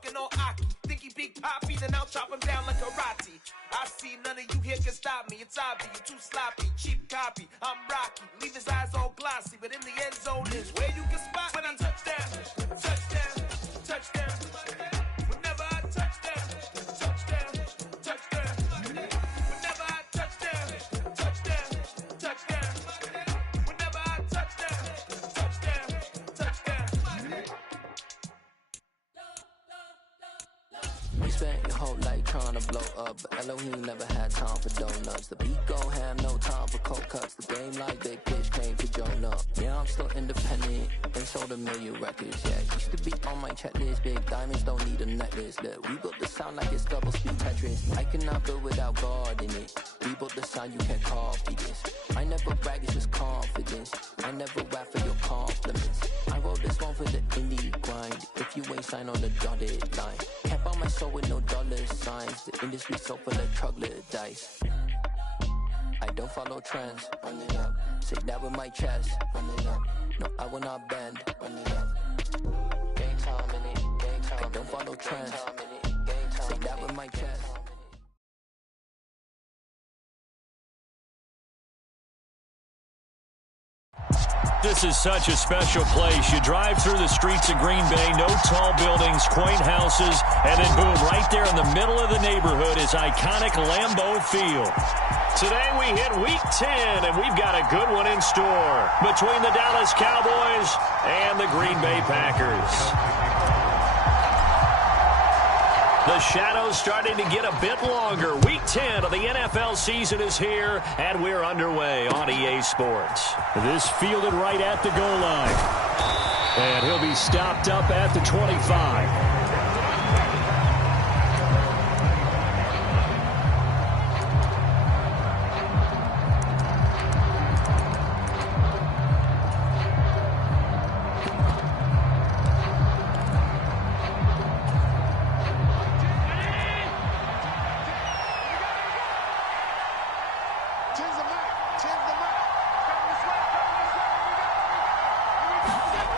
talking on Aki. Think he Big Poppy, then I'll chop him down like karate. I see none of you here can stop me. It's obvious, you too sloppy, cheap copy. I'm Rocky, leave his eyes all glossy, but in the end zone is where you can spot when I touchdown, touchdown, touchdown. Whenever I touchdown, touchdown, touchdown. Whenever I touchdown, touchdown, touchdown. Whenever I touchdown, touchdown, touchdown. You spent your whole life trying to blow up, but Elohim never had time for donuts. The beat go ham, no time for cold cuts. The game like Big Fish came to join up. Yeah, I'm still independent, ain't sold a million records yet. Used to be on my checklist, big diamonds don't need a necklace. Look, we built the sound like it's double speed Tetris. I cannot build without God in it. We built the sound, you can't copy this. I never brag, it's just confidence. I never rap for your compliments. I wrote this one for the indie grind. If you ain't signed on the dotted line, can't buy my soul with no dollar signs. The industry so full of troglodytes. I don't follow trends. Run it up. Say that with my chest. Run it up. No, I will not bend. Run it up. Game time in it. Game time. I don't follow trends. Say that with my chest. This is such a special place. You drive through the streets of Green Bay, no tall buildings, quaint houses, and then boom, right there in the middle of the neighborhood is iconic Lambeau Field. Today we hit Week 10, and we've got a good one in store between the Dallas Cowboys and the Green Bay Packers. The shadow's starting to get a bit longer. Week 10 of the NFL season is here, and we're underway on EA Sports. This fielded right at the goal line. And he'll be stopped up at the 25.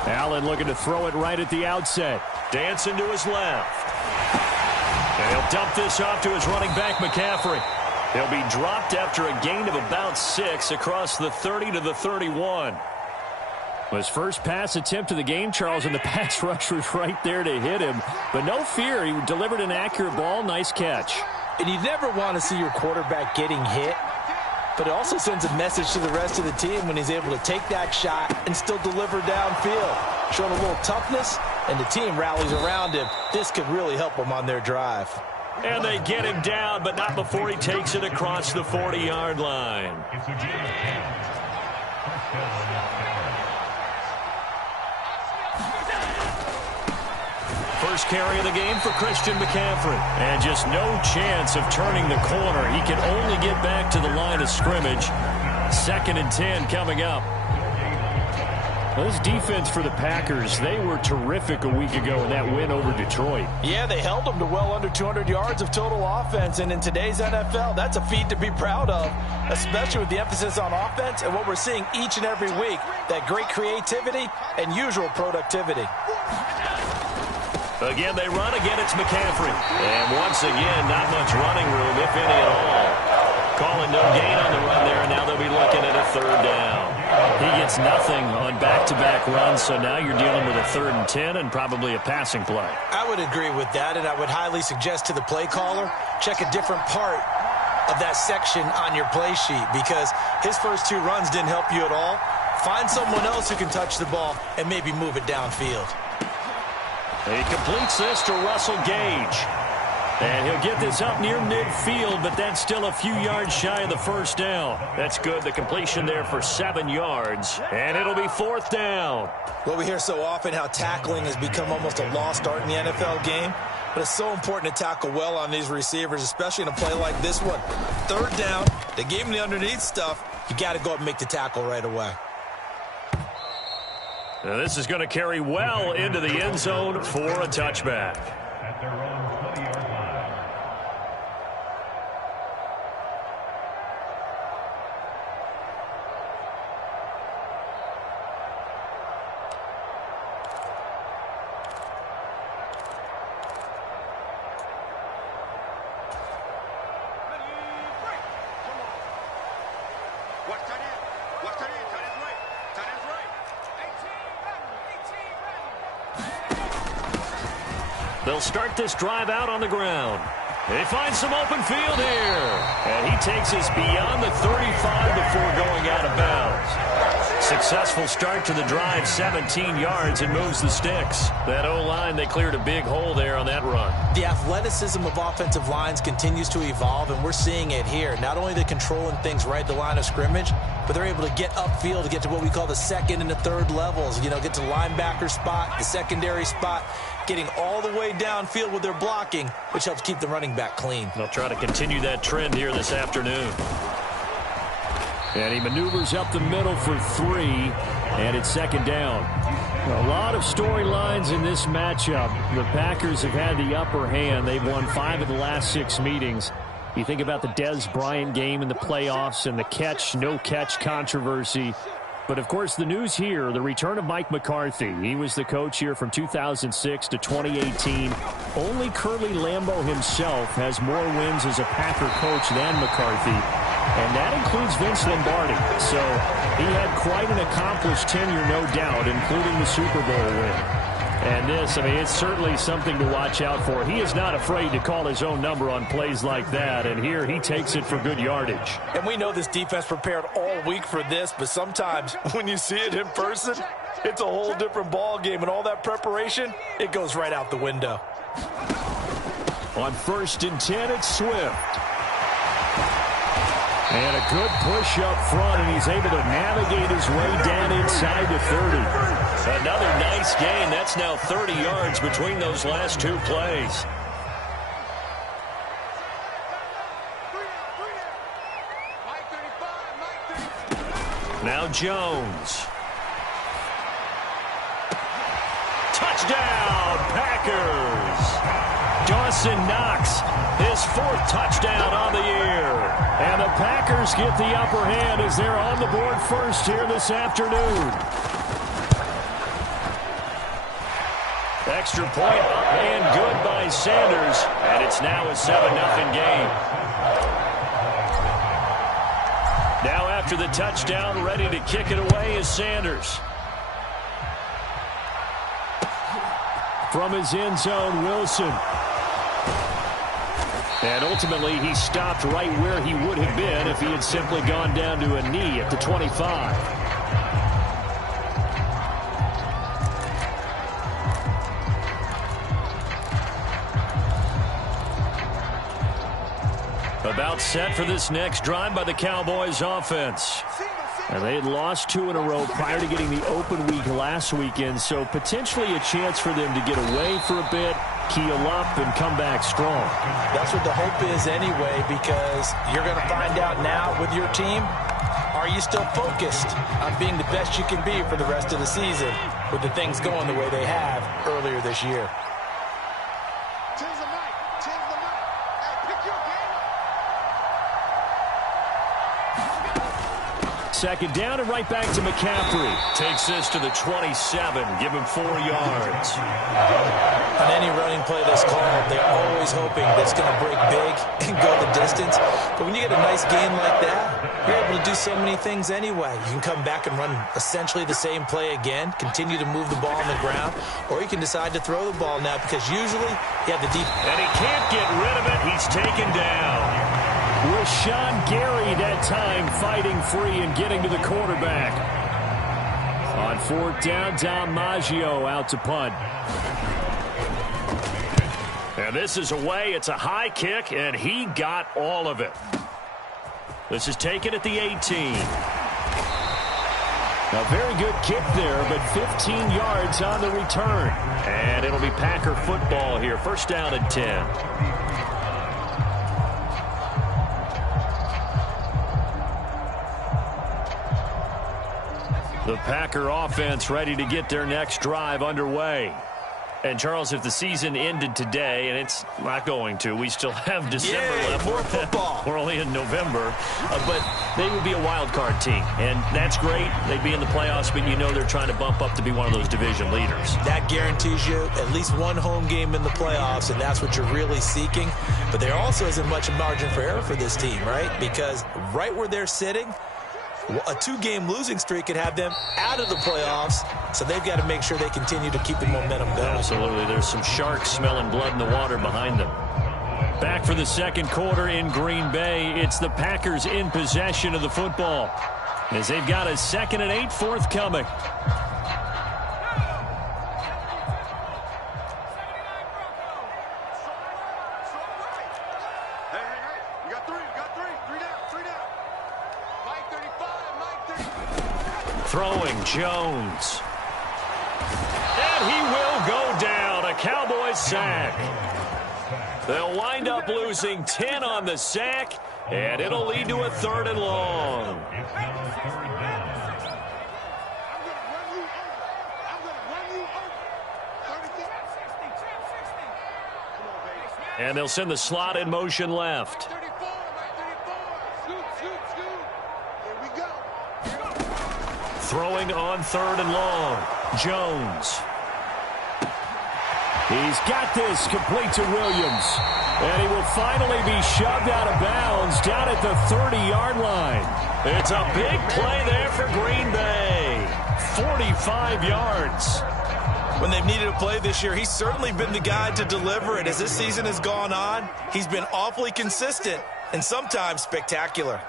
Allen looking to throw it right at the outset. Dancing to his left. And he'll dump this off to his running back, McCaffrey. He'll be dropped after a gain of about 6 across the 30 to the 31. His first pass attempt of the game, Charles, and the pass rush was right there to hit him. But no fear, he delivered an accurate ball. Nice catch. And you never want to see your quarterback getting hit. But it also sends a message to the rest of the team when he's able to take that shot and still deliver downfield. Showing a little toughness, and the team rallies around him. This could really help them on their drive. And they get him down, but not before he takes it across the 40-yard line. First carry of the game for Christian McCaffrey. And just no chance of turning the corner. He can only get back to the line of scrimmage. 2nd and 10 coming up. This defense for the Packers, they were terrific a week ago in that win over Detroit. Yeah, they held them to well under 200 yards of total offense. And in today's NFL, that's a feat to be proud of, especially with the emphasis on offense and what we're seeing each and every week, that great creativity and usual productivity. Again, they run. Again, it's McCaffrey. And once again, not much running room, if any at all. Calling no gain on the run there, and now they'll be looking at a 3rd down. He gets nothing on back-to-back runs, so now you're dealing with a 3rd and 10 and probably a passing play. I would agree with that, and I would highly suggest to the play caller, check a different part of that section on your play sheet, because his first 2 runs didn't help you at all. Find someone else who can touch the ball and maybe move it downfield. He completes this to Russell Gage. And he'll get this up near midfield, but that's still a few yards shy of the 1st down. That's good. The completion there for 7 yards. And it'll be 4th down. Well, we hear so often how tackling has become almost a lost art in the NFL game. But it's so important to tackle well on these receivers, especially in a play like this one. 3rd down, they gave him the underneath stuff. You got to go up and make the tackle right away. Now this is going to carry well into the end zone for a touchback. At their own 20-yard line. They'll start this drive out on the ground. They find some open field here. And he takes us beyond the 35 before going out of bounds. Successful start to the drive, 17 yards, and moves the sticks. That O-line, they cleared a big hole there on that run. The athleticism of offensive lines continues to evolve, and we're seeing it here. Not only they're controlling things right at the line of scrimmage, but they're able to get upfield to get to what we call the second and the third levels. You know, get to the linebacker spot, the secondary spot, getting all the way downfield with their blocking, which helps keep the running back clean. They'll try to continue that trend here this afternoon. And he maneuvers up the middle for 3, and it's second down. A lot of storylines in this matchup. The Packers have had the upper hand. They've won 5 of the last 6 meetings. You think about the Dez Bryant game in the playoffs and the catch, no catch controversy. But, of course, the news here, the return of Mike McCarthy. He was the coach here from 2006 to 2018. Only Curly Lambeau himself has more wins as a Packer coach than McCarthy, and that includes Vince Lombardi. So he had quite an accomplished tenure, no doubt, including the Super Bowl win. And this, I mean, it's certainly something to watch out for. He is not afraid to call his own number on plays like that, and here he takes it for good yardage. And we know this defense prepared all week for this, but sometimes when you see it in person, it's a whole different ball game, and all that preparation, it goes right out the window. On 1st and 10, it's Swift. And a good push up front, and he's able to navigate his way down inside the 30. Another nice gain. That's now 30 yards between those last 2 plays. Now Jones. Touchdown, Packers! Dawson Knox, his 4th touchdown on the year. And the Packers get the upper hand as they're on the board first here this afternoon. Extra point up and good by Sanders. And it's now a 7-0 game. Now after the touchdown, ready to kick it away is Sanders. From his end zone, Wilson. And ultimately, he stopped right where he would have been if he had simply gone down to a knee at the 25. About set for this next drive by the Cowboys offense. And they had lost 2 in a row prior to getting the open week last weekend, so potentially a chance for them to get away for a bit, keel up, and come back strong. That's what the hope is anyway, because you're going to find out now with your team, are you still focused on being the best you can be for the rest of the season with the things going the way they have earlier this year? Second down and right back to McCaffrey. Takes this to the 27. Give him 4 yards. On any running play that's called, they're always hoping that it's going to break big and go the distance. But when you get a nice gain like that, you're able to do so many things anyway. You can come back and run essentially the same play again, continue to move the ball on the ground, or you can decide to throw the ball now because usually you have the deep. And he can't get rid of it. He's taken down. Rashawn Gary that time fighting free and getting to the quarterback. On 4th down, Dom Maggio out to punt. And this is away. It's a high kick, and he got all of it. This is taken at the 18. A very good kick there, but 15 yards on the return. And it'll be Packer football here. 1st down and 10. The Packer offense ready to get their next drive underway. And, Charles, if the season ended today, and it's not going to, we still have December left. More football. We're only in November. But they would be a wild card team. And that's great. They'd be in the playoffs, but you know they're trying to bump up to be one of those division leaders. That guarantees you at least one home game in the playoffs, and that's what you're really seeking. But there also isn't much margin for error for this team, right? Because right where they're sitting, A 2-game losing streak could have them out of the playoffs, so they've got to make sure they continue to keep the momentum going. Absolutely. There's some sharks smelling blood in the water behind them. Back for the second quarter in Green Bay. It's the Packers in possession of the football as they've got a 2nd and 8 forthcoming. Throwing Jones. And he will go down. A Cowboys sack. They'll wind up losing 10 on the sack, and it'll lead to a 3rd and long. And they'll send the slot in motion left. Throwing on 3rd and long. Jones. He's got this complete to Williams. And he will finally be shoved out of bounds down at the 30-yard line. It's a big play there for Green Bay. 45 yards. When they've needed a play this year, he's certainly been the guy to deliver it. As this season has gone on, he's been awfully consistent and sometimes spectacular.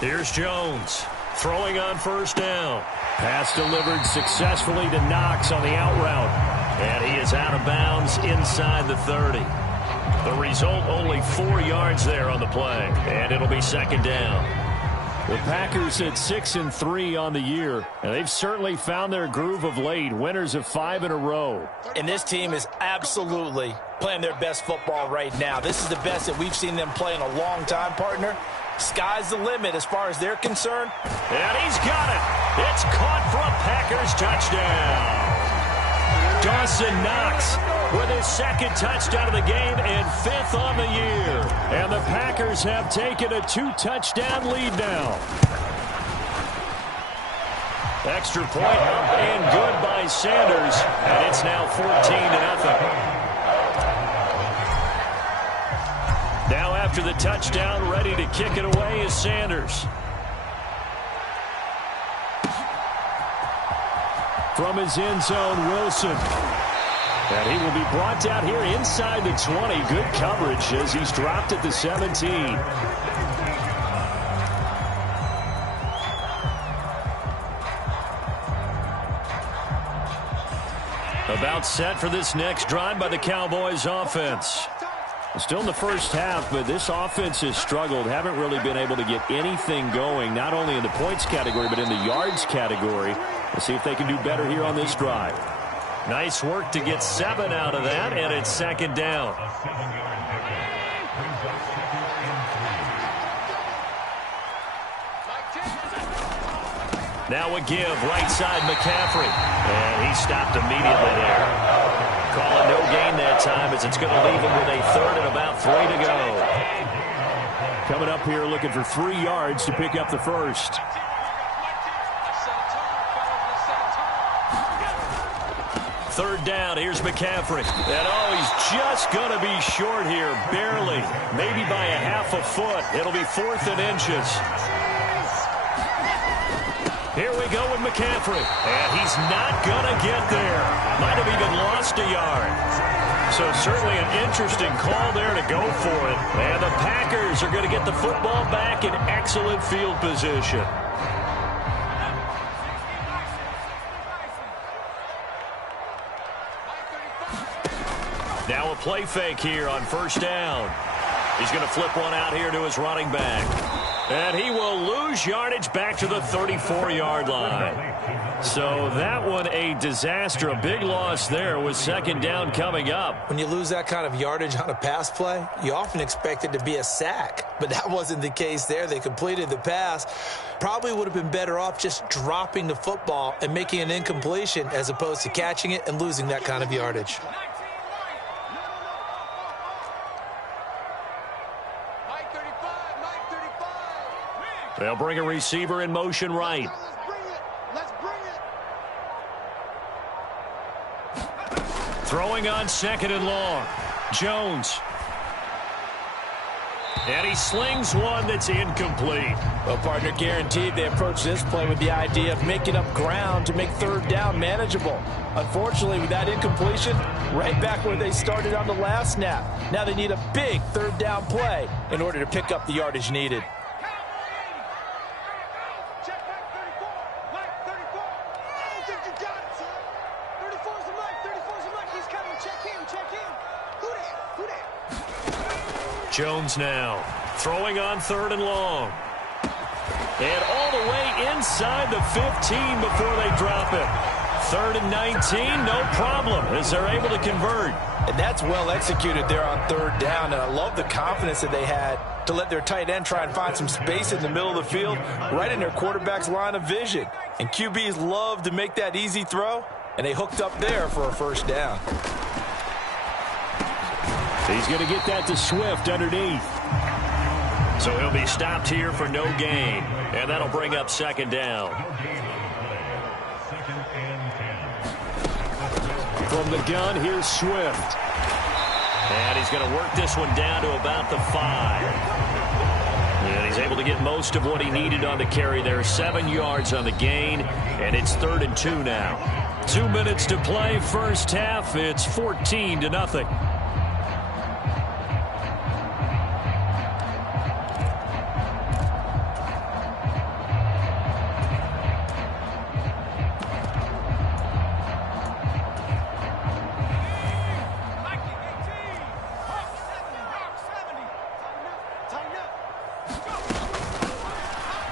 Here's Jones throwing on 1st down. Pass delivered successfully to Knox on the out route. And he is out of bounds inside the 30. The result, only 4 yards there on the play. And it'll be 2nd down. The Packers at 6-3 on the year. And they've certainly found their groove of late. Winners of 5 in a row. And this team is absolutely playing their best football right now. This is the best that we've seen them play in a long time, partner. Sky's the limit as far as they're concerned. And he's got it. It's caught for a Packers touchdown. Dawson Knox with his 2nd touchdown of the game and 5th on the year. And the Packers have taken a 2-touchdown lead now. Extra point up and good by Sanders. And it's now 14-0. Now after the touchdown, ready to kick it away is Sanders. From his end zone, Wilson. And he will be brought down here inside the 20. Good coverage as he's dropped at the 17. About set for this next drive by the Cowboys offense. Still in the first half, but this offense has struggled. Haven't really been able to get anything going, not only in the points category, but in the yards category. Let's see if they can do better here on this drive. Nice work to get 7 out of that, and it's 2nd down. Now a give, right side McCaffrey. And he stopped immediately there. Calling no gain that time as it's going to leave him with a 3rd and about 3 to go. Coming up here looking for 3 yards to pick up the 1st. Third down, here's McCaffrey. And he's just going to be short here, barely. Maybe by a half a foot. It'll be 4th and inches. Here we go with McCaffrey. And he's not going to get there. Might have even lost a yard. So certainly an interesting call there to go for it. And the Packers are going to get the football back in excellent field position. Now a play fake here on 1st down. He's going to flip one out here to his running back. And he will lose yardage back to the 34-yard line. So that one a disaster. A big loss there with 2nd down coming up. When you lose that kind of yardage on a pass play, you often expect it to be a sack. But that wasn't the case there. They completed the pass. Probably would have been better off just dropping the football and making an incompletion as opposed to catching it and losing that kind of yardage. They'll bring a receiver in motion right. Throwing on 2nd and long. Jones. And he slings one that's incomplete. Well, partner, guaranteed they approach this play with the idea of making up ground to make third down manageable. Unfortunately, with that incompletion, right back where they started on the last snap. Now they need a big third down play in order to pick up the yardage needed. Jones now throwing on 3rd and long. And all the way inside the 15 before they drop it. 3rd and 19, no problem, as they're able to convert. And that's well executed there on 3rd down. And I love the confidence that they had to let their tight end try and find some space in the middle of the field, right in their quarterback's line of vision. And QBs love to make that easy throw, and they hooked up there for a 1st down. He's going to get that to Swift underneath. So he'll be stopped here for no gain. And that'll bring up 2nd down. From the gun, here's Swift. And he's going to work this one down to about the 5. And he's able to get most of what he needed on the carry there. 7 yards on the gain. And it's 3rd and 2 now. 2 minutes to play, first half. It's 14-0.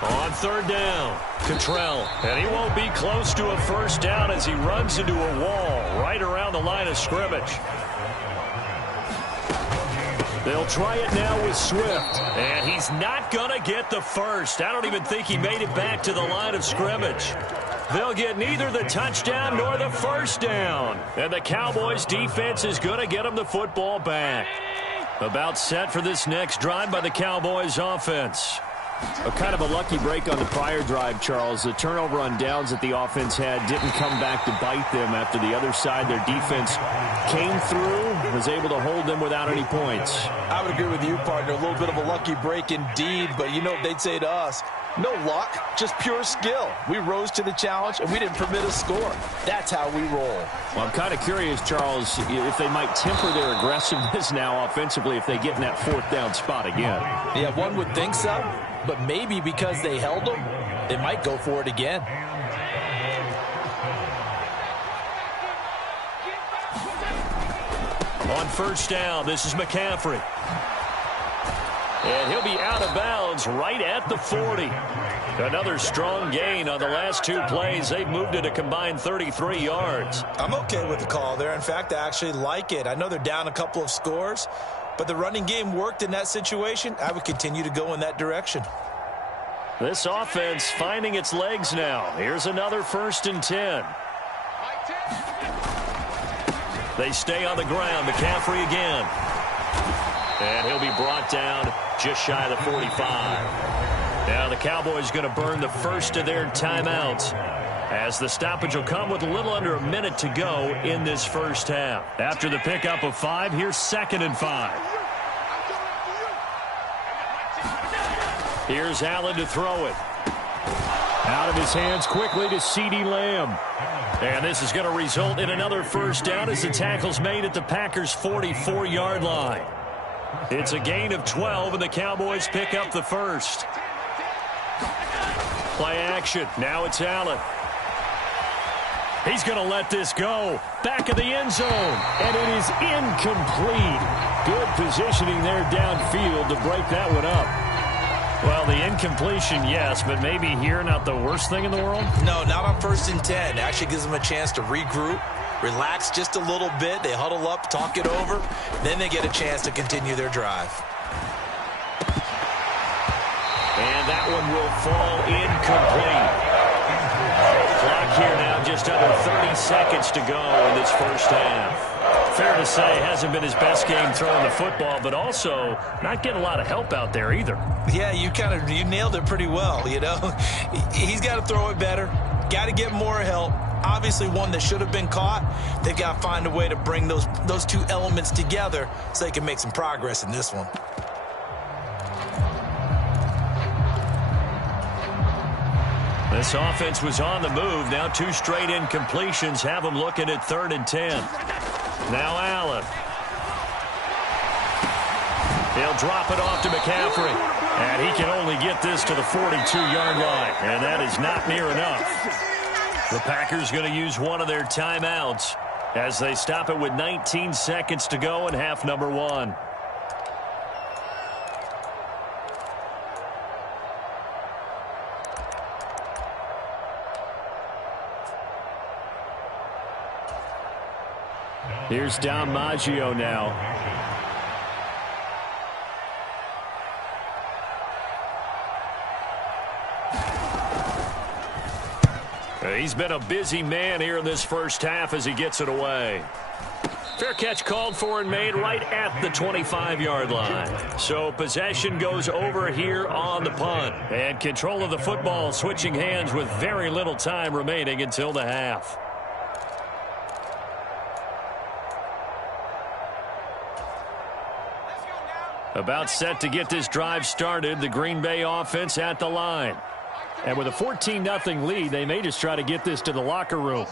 On 3rd down, Cottrell, and he won't be close to a 1st down as he runs into a wall right around the line of scrimmage. They'll try it now with Swift, and he's not going to get the 1st. I don't even think he made it back to the line of scrimmage. They'll get neither the touchdown nor the 1st down, and the Cowboys defense is going to get them the football back. About set for this next drive by the Cowboys offense. A kind of a lucky break on the prior drive, Charles. The turnover on downs that the offense had didn't come back to bite them after the other side. Their defense came through, was able to hold them without any points. I would agree with you, partner. A little bit of a lucky break indeed, but you know what they'd say to us? No luck, just pure skill. We rose to the challenge, and we didn't permit a score. That's how we roll. Well, I'm kind of curious, Charles, if they might temper their aggressiveness now offensively if they get in that 4th down spot again. Yeah, one would think so, but maybe because they held them, they might go for it again. On 1st down, this is McCaffrey. And he'll be out of bounds right at the 40. Another strong gain on the last 2 plays. They've moved it a combined 33 yards. I'm okay with the call there. In fact, I actually like it. I know they're down a couple of scores, but the running game worked in that situation. I would continue to go in that direction. This offense finding its legs now. Here's another 1st and 10. They stay on the ground. McCaffrey again. And he'll be brought down just shy of the 45. Now the Cowboys going to burn the first of their timeouts, as the stoppage will come with a little under a minute to go in this first half. After the pickup of 5, here's 2nd and 5. Here's Allen to throw it. Out of his hands quickly to CeeDee Lamb. And this is going to result in another 1st down as the tackle's made at the Packers' 44-yard line. It's a gain of 12, and the Cowboys pick up the 1st. Play action. Now it's Allen. He's going to let this go. Back of the end zone. And it is incomplete. Good positioning there downfield to break that one up. Well, the incompletion, yes, but maybe here not the worst thing in the world? No, not on 1st and 10. It actually gives them a chance to regroup, relax just a little bit. They huddle up, talk it over. Then they get a chance to continue their drive. And that one will fall incomplete. Clock here now, just under 30 seconds to go in this first half. Fair to say, hasn't been his best game throwing the football, but also not getting a lot of help out there either. Yeah, you nailed it pretty well, you know. He's got to throw it better, got to get more help, obviously one that should have been caught. They've got to find a way to bring those two elements together so they can make some progress in this one. This offense was on the move. Now 2 straight incompletions have them looking at 3rd and 10. Now Allen. He'll drop it off to McCaffrey. And he can only get this to the 42-yard line. And that is not near enough. The Packers going to use one of their timeouts as they stop it with 19 seconds to go in half number 1. Here's Dom Maggio now. He's been a busy man here in this first half as he gets it away. Fair catch called for and made right at the 25-yard line. So possession goes over here on the punt. And control of the football switching hands with very little time remaining until the half. About set to get this drive started, the Green Bay offense at the line. And with a 14-0 lead, they may just try to get this to the locker room.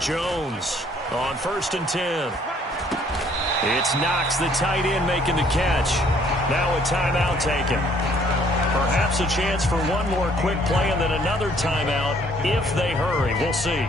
Jones on 1st and 10. It's Knox, the tight end, making the catch. Now a timeout taken. Perhaps a chance for one more quick play and then another timeout if they hurry. We'll see.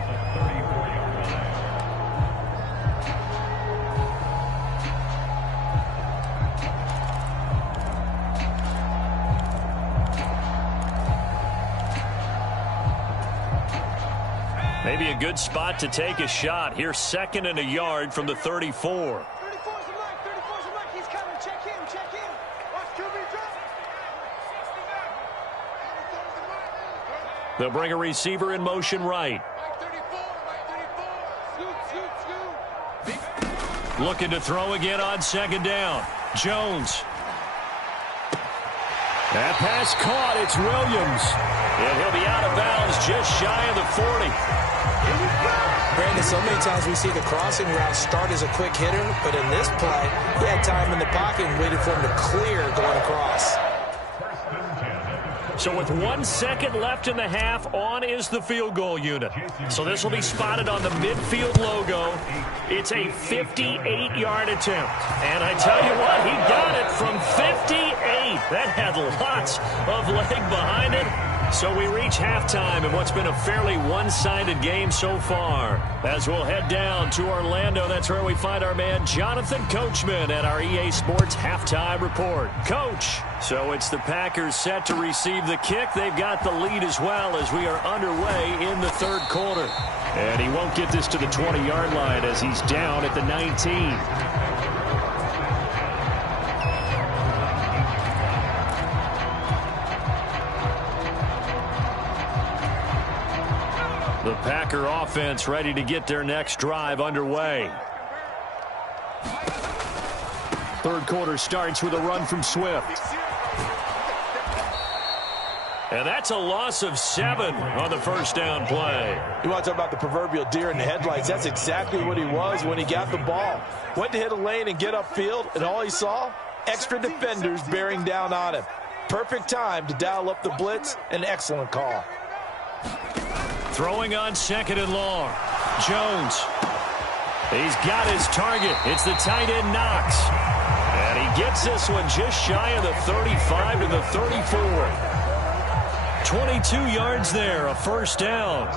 Maybe a good spot to take a shot. Here's 2nd and a yard from the 34. He's coming. Check him. Watch QB drop. They'll bring a receiver in motion right. Looking to throw again on 2nd down. Jones. That pass caught. It's Williams. And he'll be out of bounds just shy of the 40. Brandon, so many times we see the crossing route start as a quick hitter, but in this play, he had time in the pocket and waited for him to clear going across. So with 1 second left in the half, on is the field goal unit. So this will be spotted on the midfield logo. It's a 58-yard attempt. And I tell you what, he got it from 58. That had lots of leg behind it. So we reach halftime in what's been a fairly one-sided game so far. As we'll head down to Orlando, that's where we find our man Jonathan Coachman at our EA Sports Halftime Report. Coach, so it's the Packers set to receive the kick. They've got the lead as well as we are underway in the 3rd quarter. And he won't get this to the 20-yard line as he's down at the 19. The Packer offense ready to get their next drive underway. 3rd quarter starts with a run from Swift. And that's a loss of 7 on the 1st down play. You want to talk about the proverbial deer in the headlights? That's exactly what he was when he got the ball. Went to hit a lane and get upfield, and all he saw, extra defenders bearing down on him. Perfect time to dial up the blitz. An excellent call. Throwing on 2nd and long. Jones. He's got his target. It's the tight end Knox. And he gets this one just shy of the 35 to the 34. 22 yards there, a 1st down.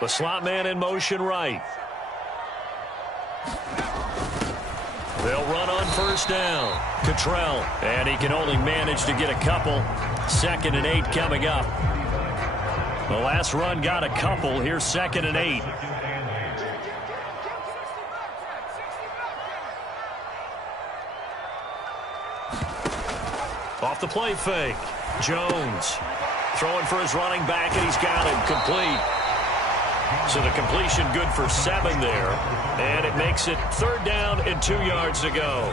The slot man in motion right. They'll run on 1st down. Cottrell, and he can only manage to get a couple. 2nd and 8 coming up. The last run got a couple. Here's 2nd and 8. Off the play fake. Jones throwing for his running back, and he's got him complete. So the completion good for 7 there. And it makes it 3rd down and 2 yards to go.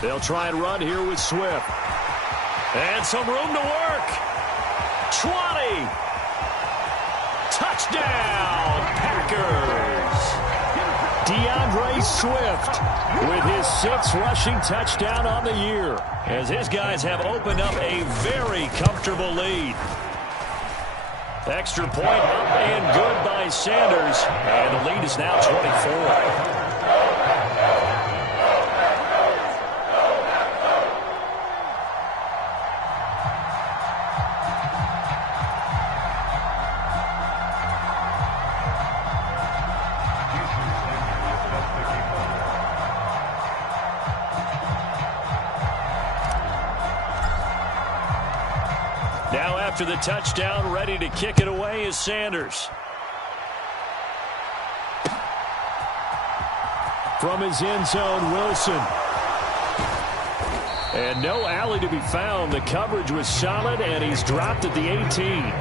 They'll try and run here with Swift. And some room to work. 20. Touchdown, Packers. DeAndre Swift with his 6th rushing touchdown on the year, as his guys have opened up a very comfortable lead. Extra point up and good by Sanders, and the lead is now 24. Now after the touchdown, ready to kick it away is Sanders. From his end zone, Wilson. And no alley to be found. The coverage was solid, and he's dropped at the 18.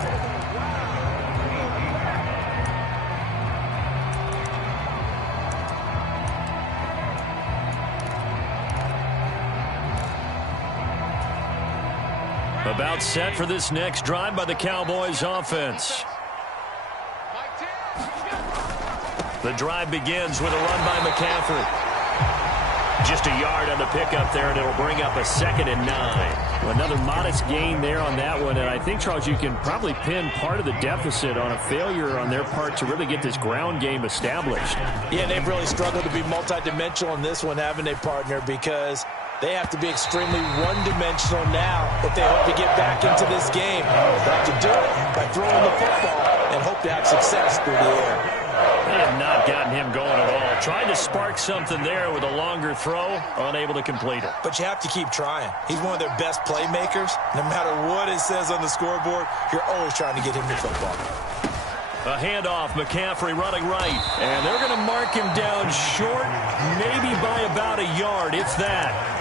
About set for this next drive by the Cowboys offense. The drive begins with a run by McCaffrey. Just a yard on the pickup there, and it'll bring up a 2nd and 9. Well, another modest gain there on that one, and I think, Charles, you can probably pin part of the deficit on a failure on their part to really get this ground game established. Yeah, they've really struggled to be multidimensional in this one, haven't they, partner, because they have to be extremely one-dimensional now if they hope to get back into this game. They have to do it by throwing the football and hope to have success through the air. They have not gotten him going at all. Tried to spark something there with a longer throw, unable to complete it. But you have to keep trying. He's one of their best playmakers. No matter what it says on the scoreboard, you're always trying to get him the football. A handoff, McCaffrey running right. And they're going to mark him down short, maybe by about a yard, if that.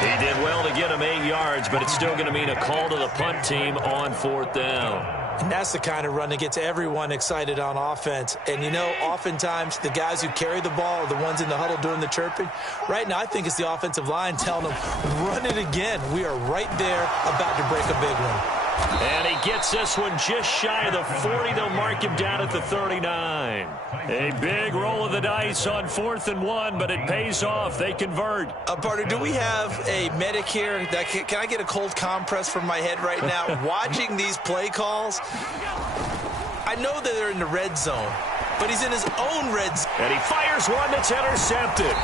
He did well to get him 8 yards, but it's still going to mean a call to the punt team on 4th down. And that's the kind of run that gets everyone excited on offense. And, you know, oftentimes the guys who carry the ball are the ones in the huddle doing the chirping. Right now, I think it's the offensive line telling them, run it again. We are right there about to break a big one. And he gets this one just shy of the 40. They'll mark him down at the 39. A big roll of the dice on 4th and 1, but it pays off. They convert. Partner, do we have a medic here? Can I get a cold compress from my head right now? Watching these play calls, I know that they're in the red zone, but he's in his own red zone. And he fires one that's intercepted.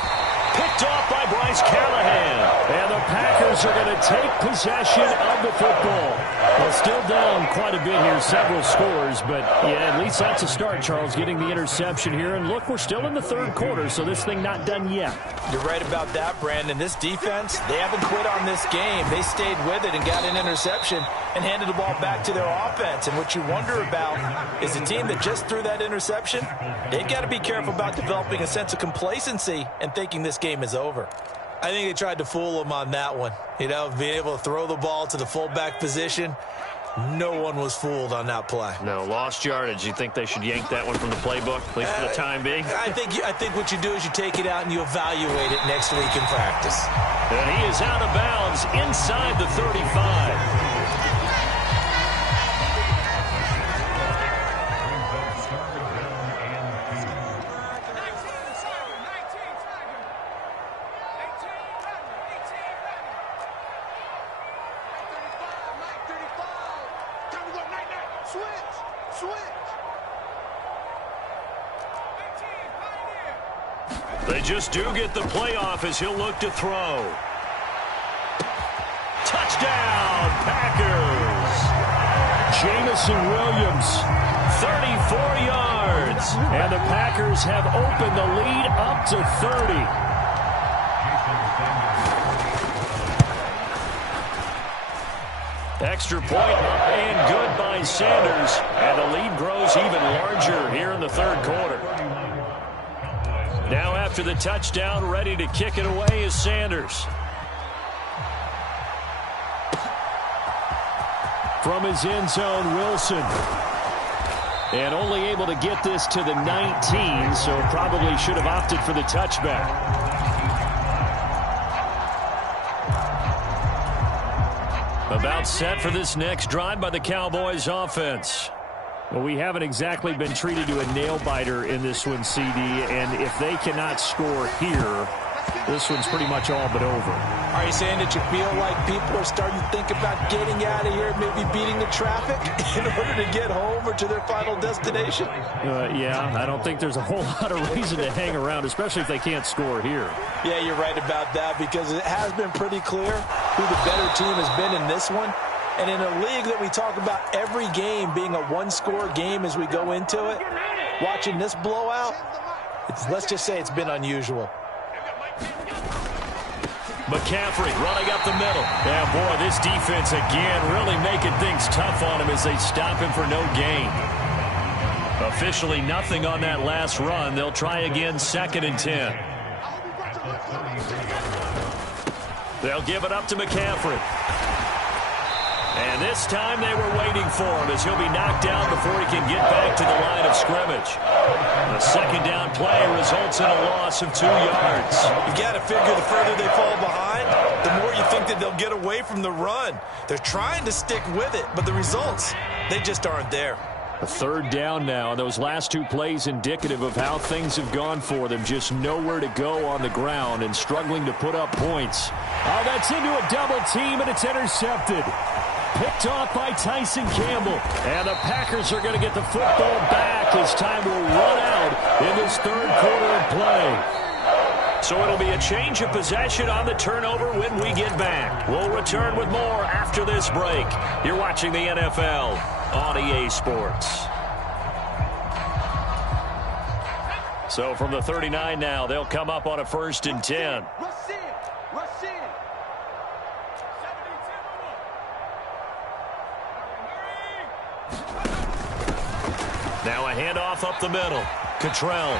Picked off by Bryce Callahan. And the Packers are going to take possession of the football. Well, still down quite a bit here, several scores, but yeah, at least that's a start, Charles, getting the interception here. And look, we're still in the 3rd quarter, so this thing not done yet. You're right about that, Brandon. This defense, they haven't quit on this game. They stayed with it and got an interception and handed the ball back to their offense. And what you wonder about is a team that just threw that interception, they've got to be careful about developing a sense of complacency and thinking this game is over. I think they tried to fool them on that one. You know, being able to throw the ball to the fullback position. No one was fooled on that play. No, lost yardage. You think they should yank that one from the playbook, at least for the time being? I think what you do is you take it out and you evaluate it next week in practice. And he is out of bounds inside the 35. They just do get the playoff as he'll look to throw. Touchdown, Packers! Jamison Williams, 34 yards. And the Packers have opened the lead up to 30. Extra point up and good by Sanders. And the lead grows even larger here in the 3rd quarter. Now after the touchdown, ready to kick it away is Sanders. From his end zone, Wilson. And only able to get this to the 19, so probably should have opted for the touchback. About set for this next drive by the Cowboys offense. Well, we haven't exactly been treated to a nail-biter in this one, CD, and if they cannot score here, this one's pretty much all but over. Are you saying that you feel like people are starting to think about getting out of here, maybe beating the traffic in order to get home or to their final destination? Yeah, I don't think there's a whole lot of reason to hang around, especially if they can't score here. Yeah, you're right about that, because it has been pretty clear who the better team has been in this one. And in a league that we talk about every game being a one-score game as we go into it, watching this blowout, let's just say it's been unusual. McCaffrey running up the middle. Yeah, boy, this defense again really making things tough on him as they stop him for no gain. Officially nothing on that last run. They'll try again 2nd and 10. They'll give it up to McCaffrey. And this time they were waiting for him as he'll be knocked down before he can get back to the line of scrimmage. The 2nd down play results in a loss of 2 yards. You got to figure the further they fall behind, the more you think that they'll get away from the run. They're trying to stick with it, but the results, they just aren't there. A 3rd down now. Those last 2 plays indicative of how things have gone for them. Just nowhere to go on the ground and struggling to put up points. Oh, that's into a double team, and it's intercepted. Picked off by Tyson Campbell. And the Packers are going to get the football back as time will run out in this 3rd quarter of play. So it'll be a change of possession on the turnover when we get back. We'll return with more after this break. You're watching the NFL on EA Sports. So from the 39 now, they'll come up on a 1st and 10. Now a handoff up the middle. Cottrell.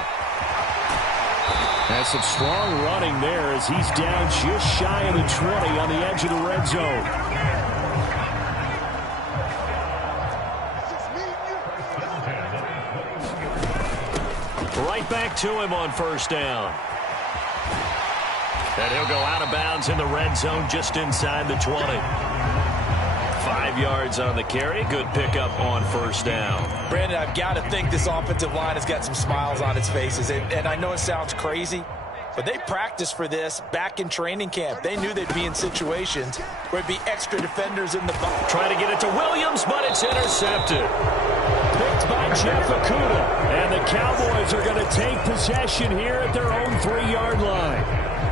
That's some strong running there as he's down just shy of the 20 on the edge of the red zone. Right back to him on 1st down. And he'll go out of bounds in the red zone just inside the 20. 5 yards on the carry. Good pickup on 1st down. Brandon, I've got to think this offensive line has got some smiles on its faces. And I know it sounds crazy, but they practiced for this back in training camp. They knew they'd be in situations where it'd be extra defenders in the box. Trying to get it to Williams, but it's intercepted. Picked by Jeff Okudah. And the Cowboys are going to take possession here at their own 3-yard line.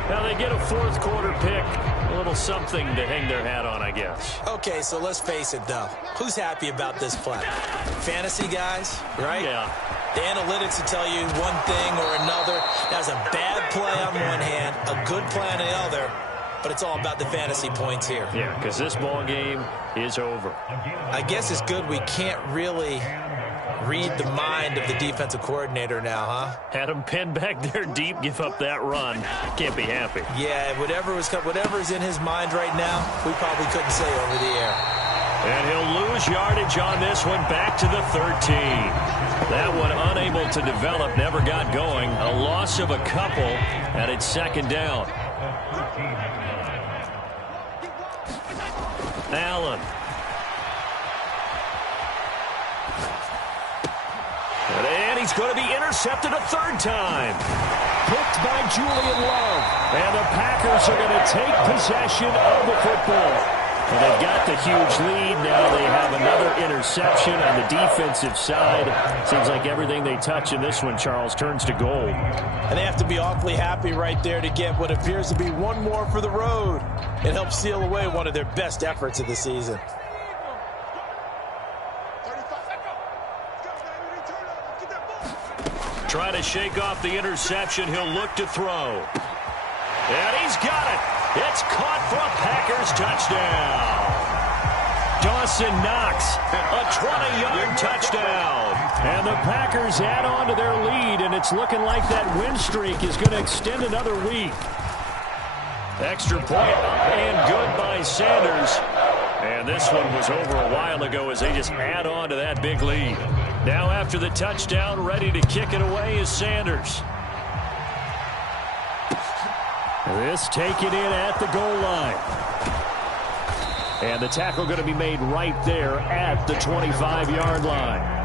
Now they get a 4th quarter pick. A little something to hang their hat on, I guess. Okay, so let's face it, though. Who's happy about this play? Fantasy guys, right? Yeah. The analytics will tell you one thing or another. That was a bad play on one hand, a good play on the other, but it's all about the fantasy points here. Yeah, because this ball game is over. I guess it's good we can't really read the mind of the defensive coordinator now, huh? Had him pinned back there deep, give up that run. Can't be happy. Yeah, whatever's in his mind right now, we probably couldn't say over the air. And he'll lose yardage on this one, back to the 13. That one unable to develop, never got going. A loss of a couple, and it's 2nd down. Allen. And he's going to be intercepted a 3rd time. Picked by Julian Love. And the Packers are going to take possession of the football. And they've got the huge lead. Now they have another interception on the defensive side. Seems like everything they touch in this one, Charles, turns to gold. And they have to be awfully happy right there to get what appears to be one more for the road. It helps seal away one of their best efforts of the season. Trying to shake off the interception. He'll look to throw. And he's got it. It's caught for a Packers touchdown. Dawson Knox, a 20-yard touchdown. And the Packers add on to their lead, and it's looking like that win streak is going to extend another week. Extra point and good by Sanders. And this one was over a while ago as they just add on to that big lead. Now after the touchdown, ready to kick it away is Sanders. This taken in at the goal line. And the tackle going to be made right there at the 25-yard line.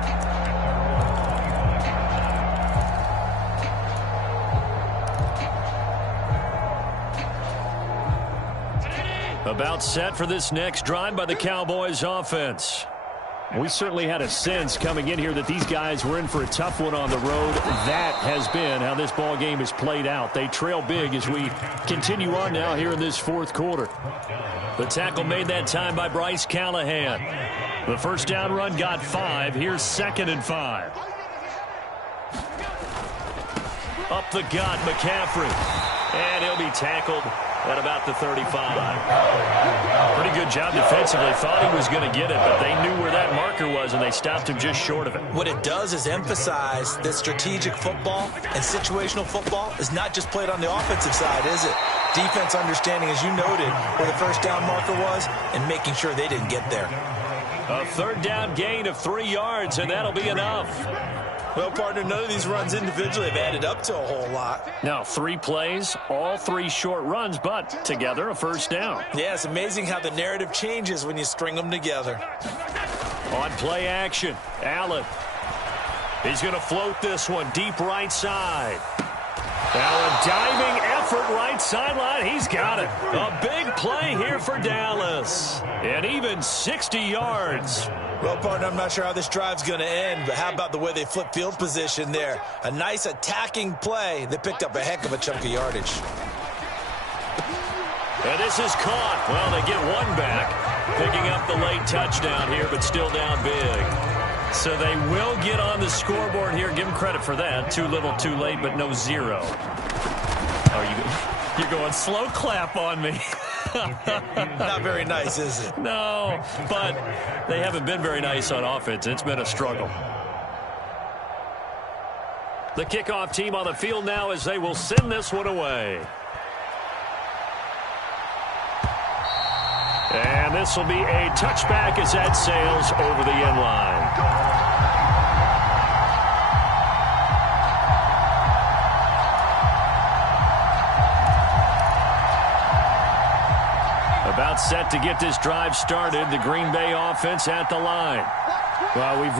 About set for this next drive by the Cowboys offense. We certainly had a sense coming in here that these guys were in for a tough one on the road. That has been how this ball game has played out. They trail big as we continue on now here in this fourth quarter. The tackle made that time by Bryce Callahan. The first down run got 5. Here's 2nd and 5. Up the gut, McCaffrey. And he'll be tackled at about the 35. Pretty good job defensively. Thought he was going to get it, but they knew where that marker was, and they stopped him just short of it. What it does is emphasize that strategic football and situational football is not just played on the offensive side, is it? Defense understanding, as you noted, where the first down marker was and making sure they didn't get there. A third down gain of 3 yards, and that'll be enough. Well, partner, none of these runs individually have added up to a whole lot. Now, 3 plays, all 3 short runs, but together a first down. Yeah, it's amazing how the narrative changes when you string them together. On play action, Allen. He's going to float this one deep right side. Now a diving effort right sideline. He's got it. A big play here for Dallas. And even 60 yards. Well, partner, I'm not sure how this drive's going to end, but how about the way they flip field position there? A nice attacking play. They picked up a heck of a chunk of yardage. And this is caught. Well, they get one back, picking up the late touchdown here, but still down big. So they will get on the scoreboard here. Give them credit for that. Too little, too late, but no 0. Oh, you're going slow clap on me. Not very nice, is it? No, but they haven't been very nice on offense. It's been a struggle. The kickoff team on the field now as they will send this one away. And this will be a touchback as that sails over the end line. About set to get this drive started. The Green Bay offense at the line. Well, we've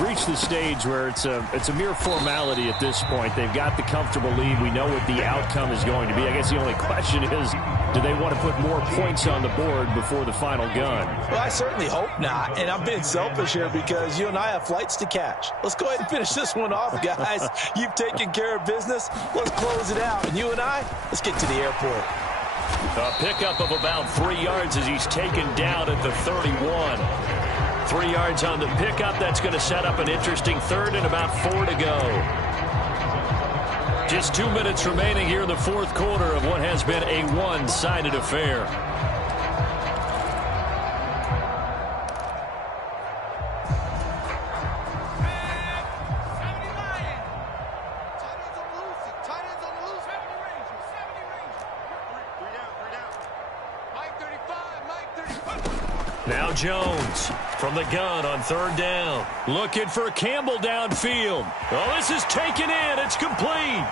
reached the stage where it's a mere formality at this point. They've got the comfortable lead. We know what the outcome is going to be. I guess the only question is, do they want to put more points on the board before the final gun? Well, I certainly hope not. And I'm being selfish here because you and I have flights to catch. Let's go ahead and finish this one off, guys. You've taken care of business. Let's close it out. And you and I, let's get to the airport. A pickup of about 3 yards as he's taken down at the 31. 3 yards on the pickup. That's going to set up an interesting third and about 4 to go. Just 2 minutes remaining here in the fourth quarter of what has been a one-sided affair. Now Jones from the gun on third down. Looking for Campbell downfield. Oh, this is taken in. It's complete.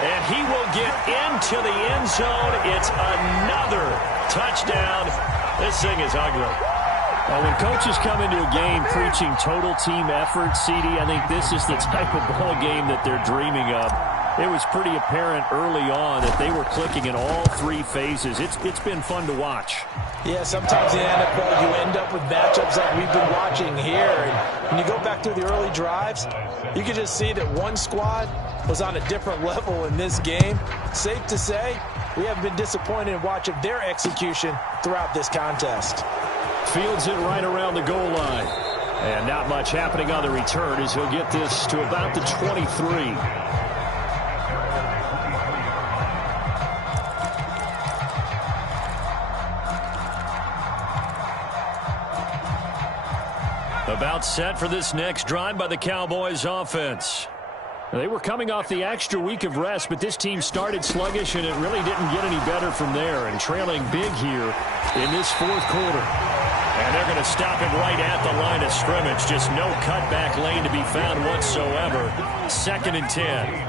And he will get into the end zone. It's another touchdown. This thing is ugly. Well, when coaches come into a game preaching total team effort, CD, I think this is the type of ball game that they're dreaming of. It was pretty apparent early on that they were clicking in all 3 phases. It's been fun to watch. Yeah, sometimes in the NFL you end up with matchups like we've been watching here. And when you go back to the early drives, you can just see that one squad was on a different level in this game. Safe to say, we haven't been disappointed in watching their execution throughout this contest. Fields it right around the goal line. And not much happening on the return as he'll get this to about the 23. About set for this next drive by the Cowboys offense. They were coming off the extra week of rest, but this team started sluggish, and it really didn't get any better from there, and trailing big here in this fourth quarter. And they're going to stop him right at the line of scrimmage. Just no cutback lane to be found whatsoever. 2nd and 10.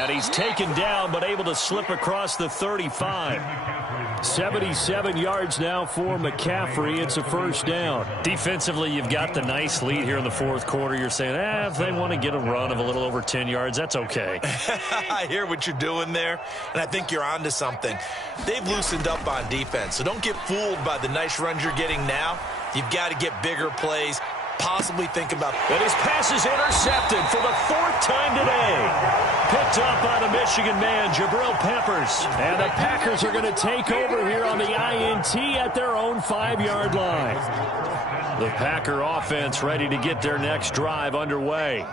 And he's taken down, but able to slip across the 35. 77 yards now for McCaffrey. It's a first down. Defensively, you've got the nice lead here in the fourth quarter. You're saying, if they want to get a run of a little over 10 yards, that's okay. I hear what you're doing there, and I think you're onto something. They've loosened up on defense, so don't get fooled by the nice runs you're getting now. You've got to get bigger plays. Possibly think about. And his pass is intercepted for the fourth time today. Picked up by the Michigan man, Jabril Peppers. And the Packers are going to take over here on the INT at their own 5-yard line. The Packer offense ready to get their next drive underway.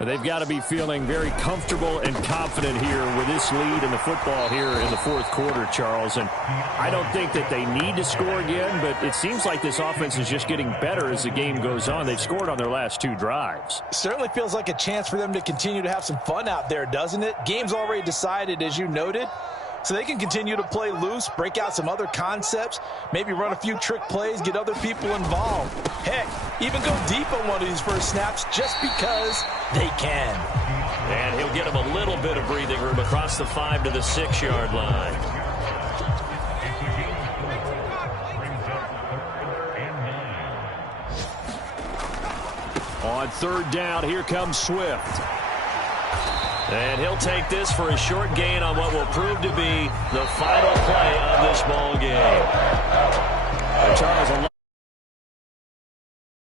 They've got to be feeling very comfortable and confident here with this lead in the football here in the fourth quarter, Charles. And I don't think that they need to score again, but it seems like this offense is just getting better as the game goes on. They've scored on their last 2 drives. Certainly feels like a chance for them to continue to have some fun out there, doesn't it? Game's already decided, as you noted. So they can continue to play loose, break out some other concepts, maybe run a few trick plays, get other people involved. Heck, even go deep on one of these first snaps just because they can. And he'll get him a little bit of breathing room across the 5 to the 6-yard line. On third down, here comes Swift. And he'll take this for a short gain on what will prove to be the final play of this ball game.